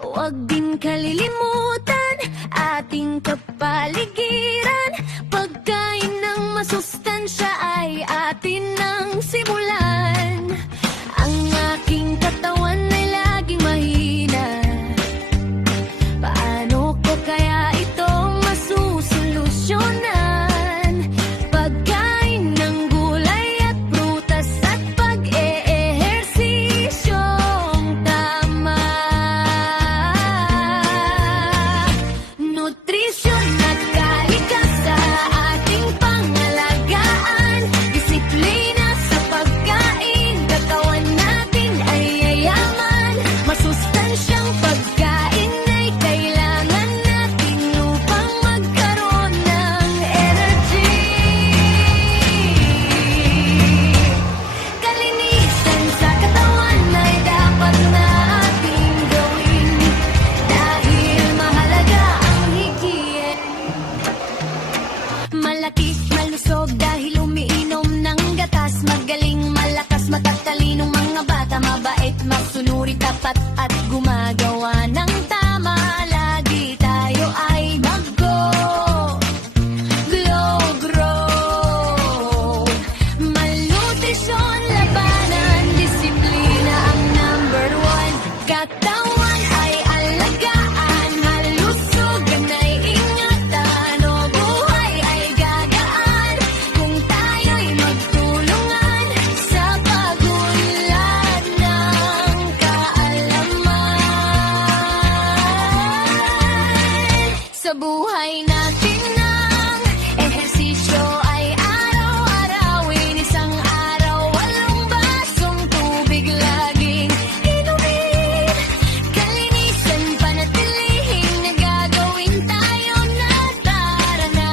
Huwag din kalilimutan ating kapaligiran. Pagkain ng masustansya ay atin nang simulan. Ang aking katawan ay laging mahina. Paano ko kaya ito masusolusyonan? Pagkain ng gulay at prutas at pag-eehersisyong tama. Nutrisyon at kalikas sa ating pangalagaan. Disiplina sa pagkain, katawan natin ay yayaman. Masustansyang pagkain ay kailangan natin upang magkaroon ng energy. Kalinisan sa katawan ay dapat nating gawin dahil mahalaga ang higien. Malaki, malusog dahil umiinom ng gatas. Magaling, malakas, matatalinong mga bata. Mabait, masunuri, tapat at gumagawa ng tama. Lagi tayo ay mag-go, glow, grow. Malnutrisyon, labanan, disiplina ang number one. Katawan ay alagaan, halusugan ay ingatan. O buhay ay gagaan kung tayo'y magtulungan sa pagunlad ng kaalaman. Sa buhay natin ng ehersisyo ay araw-arawin. Isang araw, 8 basong tubig laging inumin. Kalinisan panatilihin na gagawin tayo na tara na.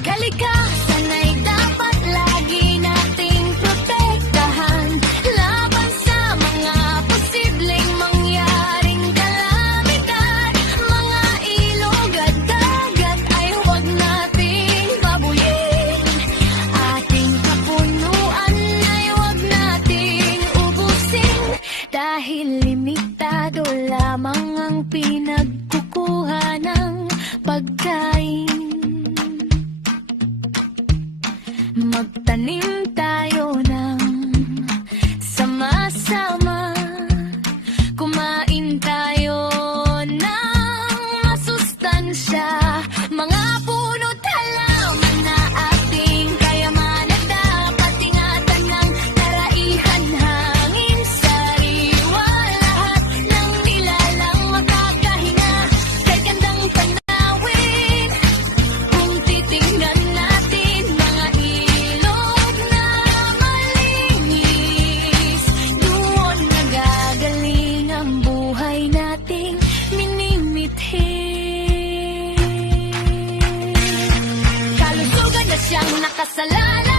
Kalikasan ay dapat lagi nating protektahan laban sa mga posibleng mangyaring kalamidad. Mga ilog at dagat ay huwag nating babuyin. Ating kapunuan ay huwag nating ubusin dahil limitado lamang ang pinagkukuha ng pagkain. Magtanim tayo ng sama-sama. Kumain tayo ng masustansya. Mga puno't halaman na ating kayamanan. Dapat ingatan ng taraihan, hangin, sariwa. Lahat ng nilalang makakahinga kay gandang tanawin. Kung titingnan natin mga ilog na malinis, doon nagagaling ang buhay nating minimithi. Kalusugan na siyang nakasalalay.